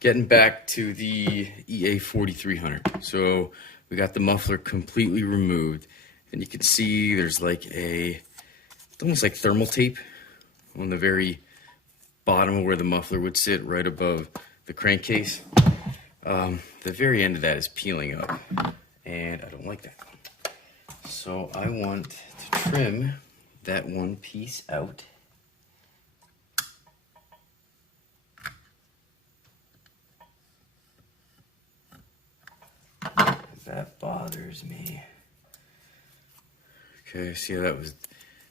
Getting back to the EA 4300. So we got the muffler completely removed, and you can see there's like it's almost like thermal tape on the very bottom of where the muffler would sit, right above the crankcase. The very end of that is peeling up, and I don't like that. So I want to trim that one piece out. That bothers me. Okay, see how that was,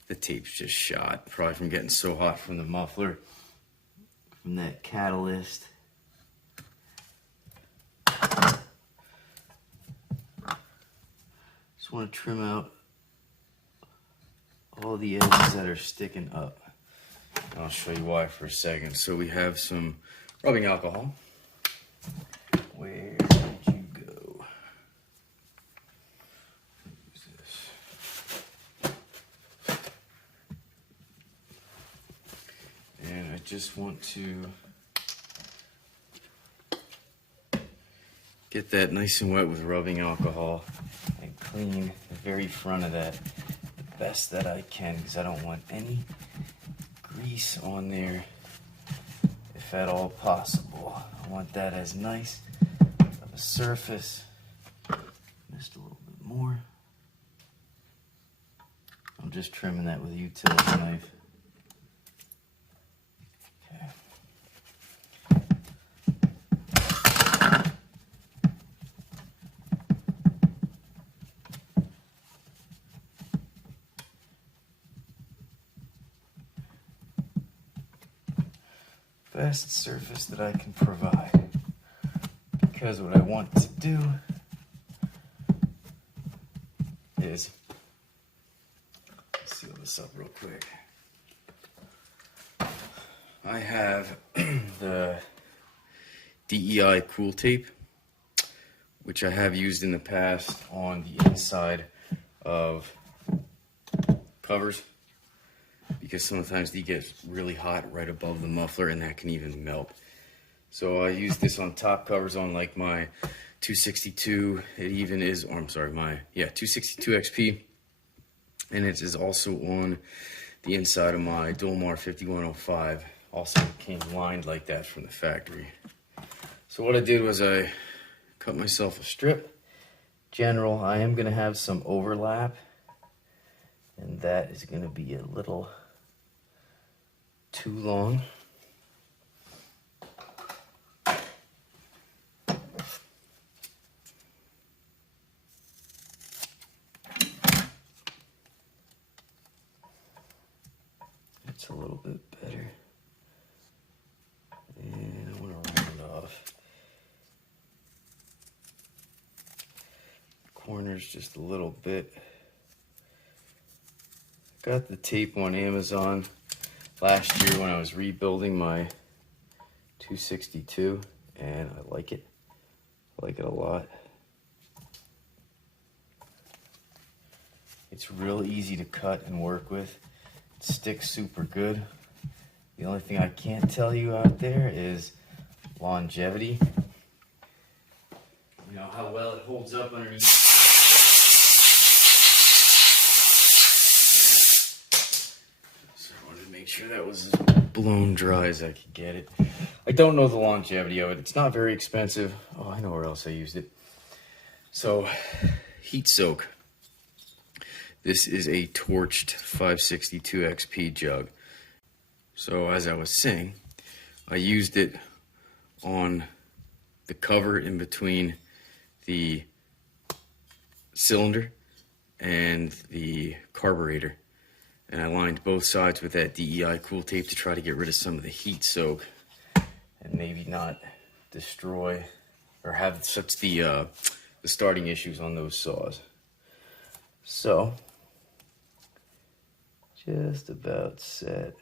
the tape's just shot, probably from getting so hot from the muffler, from that catalyst. Just want to trim out all the edges that are sticking up. And I'll show you why for a second. So we have some rubbing alcohol. Where did you go? Use this. And I just want to get that nice and wet with rubbing alcohol and clean the very front of that the best that I can, because I don't want any grease on there if at all possible. I want that as nice of a surface. Just a little bit more. I'm just trimming that with a utility knife. Okay. Best surface that I can provide, because what I want to do is seal this up real quick. I have the DEI cool tape, which I have used in the past on the inside of covers, because sometimes they get really hot right above the muffler and that can even melt. So I use this on top covers on like my 262. It even is, or I'm sorry, my 262 XP, and it is also on the inside of my Dolmar 5105. Also came lined like that from the factory. So what I did was I cut myself a strip. General, I am gonna have some overlap, and that is gonna be a little too long. It's a little bit better. And I want to round off corners just a little bit. Got the tape on Amazon last year when I was rebuilding my 262, and I like it. I like it a lot. It's real easy to cut and work with. It sticks super good. The only thing I can't tell you out there is longevity. You know, how well it holds up underneath. So I wanted to make sure that was as blown dry as I could get it. I don't know the longevity of it. It's not very expensive. Oh, I know where else I used it. So, heat soak. This is a torched 562 XP jug. So as I was saying, I used it on the cover in between the cylinder and the carburetor. And I lined both sides with that DEI cool tape to try to get rid of some of the heat soak and maybe not destroy or have such the starting issues on those saws. So, just about set.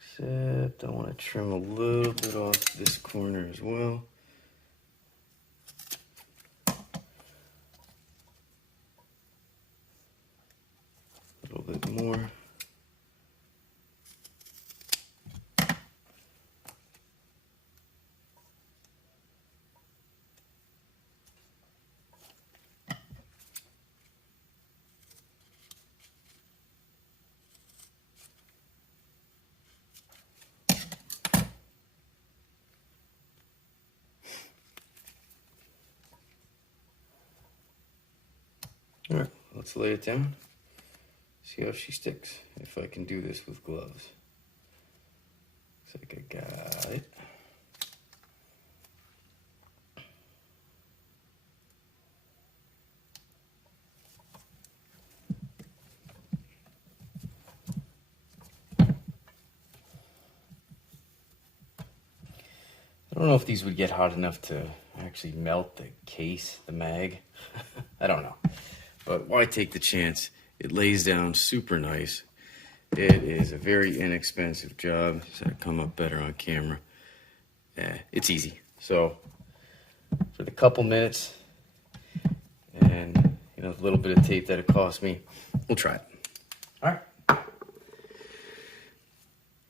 Except I want to trim a little bit off this corner as well. A little bit more. let's lay it down. See how she sticks. If I can do this with gloves. Looks like I got it. I don't know if these would get hot enough to actually melt the case, the mag. I don't know. But why take the chance? It lays down super nice. It is a very inexpensive job. So it'll come up better on camera. Yeah, it's easy. So for the couple minutes and a little bit of tape that it cost me, we'll try it.